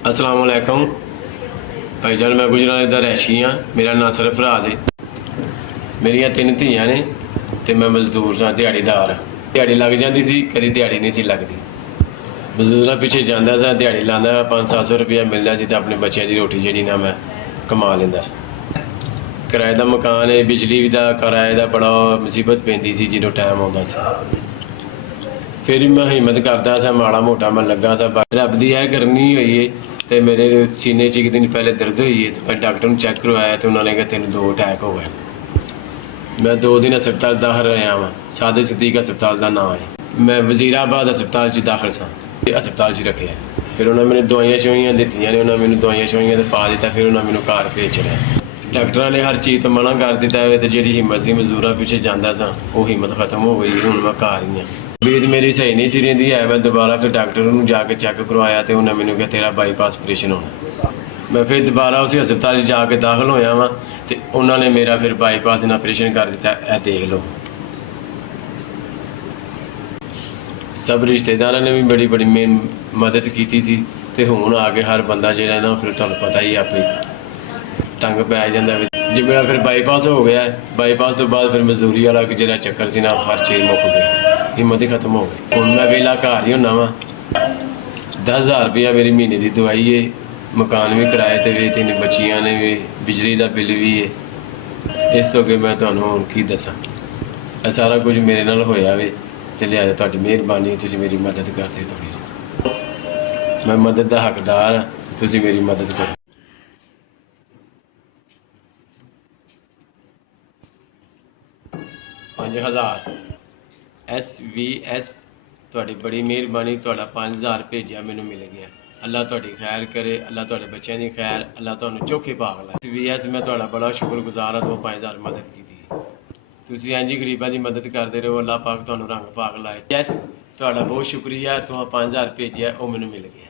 अस्सलाम वालेकुम भाईजान। मैं गुजरात का रैशी हाँ। मेरा नाम सरफराज है। मेरिया 3 ਧੀਆਂ ने तो मैं मजदूर सा, दिहाड़ीदार। दिहाड़ी लग जाती सी, कभी दिहाड़ी नहीं सी लगती। मजदूर पिछे जाता सा, दिहाड़ी लाता 500-700 रुपया मिलता सी, तो अपने बच्चों की रोटी जी ना मैं कमा लेंदा। किराए का मकान है, बिजली का किराए का बड़ा मुसीबत पैंती सी जो टाइम आता सी। फिर मैं हिम्मत करता सा, माड़ा मोटा मैं लगा सा। रब की है करनी हुई है तो मेरे सीने च एक दिन पहले दर्द हुई है, तो मैं डॉक्टर को चेक करवाया तो उन्होंने कहा तेन 2 अटैक हो गए। मैं 2 दिन अस्पताल दाखिल रहा वहाँ। सादिक सिद्दीक अस्पताल का नाम है। मैं वजीराबाद अस्पताल दाखिल सा, अस्पताल रखे। फिर उन्होंने मैंने दवाइयाँ शवाइयाँ दित्तियाँ ने, उन्होंने मैंने दवाइयाँ शवाइयाँ तो पा दिता। फिर उन्होंने मैंने घर भेज छड़िया। डॉक्टर ने हर चीज़ तो मना कर दिता है, तो जी हिम्मत से मजदूर पिछे जाता था वो हिम्मत खत्म हो गई। हूँ मैं घर ही हाँ। तबीयत मेरी सही नहीं सी रही है। मैं दोबारा फिर डॉक्टर को जाके चेक करवाया तो उन्हें मैंने कहा तेरा बाईपास ऑपरेशन होना। मैं फिर दोबारा उस अस्पताल जाके दाखिल होया वा, तो उन्होंने मेरा फिर बाईपास ने ऑपरेशन कर दिता। यह देख लो। सब रिश्तेदारों ने भी बड़ी बड़ी मदद की सी, ते हुण आके हर बंदा जो ना फिर तुहानूं पता ही आपे टंग पै जाता। जो मेरा फिर बाईपास हो गया, बाईपास तो बाद फिर मजदूरी वाला जो चक्कर से ना हर चीज़ मुक गई, हिम्मत ही खत्म हो गई। हुण मैं वेला घर ही होना वा। 10,000 रुपया मेरी महीने की दवाई है, मकान भी किराए ते वे, 3 बच्चियां ने भी, बिजली का बिल भी है। इस तो अगे मैं तुहानूं होर की दसां। ਇਹ सारा कुछ मेरे नाल होया वे, ते लिहाजा तुहाडी मेहरबानी तुसीं मेरी मदद करदे थोड़ी जी। मैं मदद का हकदार हाँ, तुसीं मेरी मदद करो। 5,000 SVS ਤੁਹਾਡੀ बड़ी मेहरबानी। ਤੁਹਾਡਾ 5,000 भेजा मैनू मिल गया। अल्लाह ਤੁਹਾਡੀ खैर करे, अल्लाह ਤੁਹਾਡੇ ਬੱਚਿਆਂ ਦੀ खैर, अल्लाह ਤੁਹਾਨੂੰ चोखे पाग लाए। SVS मैं ਤੁਹਾਡਾ बड़ा शुक्रगुजार हाँ। तो 5,000 मदद की ਤੁਸੀਂ ਇੰਝ ਹੀ ਗਰੀਬਾਂ ਦੀ ਮਦਦ ਕਰਦੇ ਰਹੋ। ਅੱਲਾਹ ਪਾਕ ਤੁਹਾਨੂੰ ਰੰਗ ਭਾਗ ਲਾਏ। ਯੈਸ, ਤੁਹਾਡਾ ਬਹੁਤ ਸ਼ੁਕਰੀਆ। ਤੁਹਾਨੂੰ 5,000 ਭੇਜਿਆ, ਉਹ ਮੈਨੂੰ ਮਿਲ ਗਿਆ।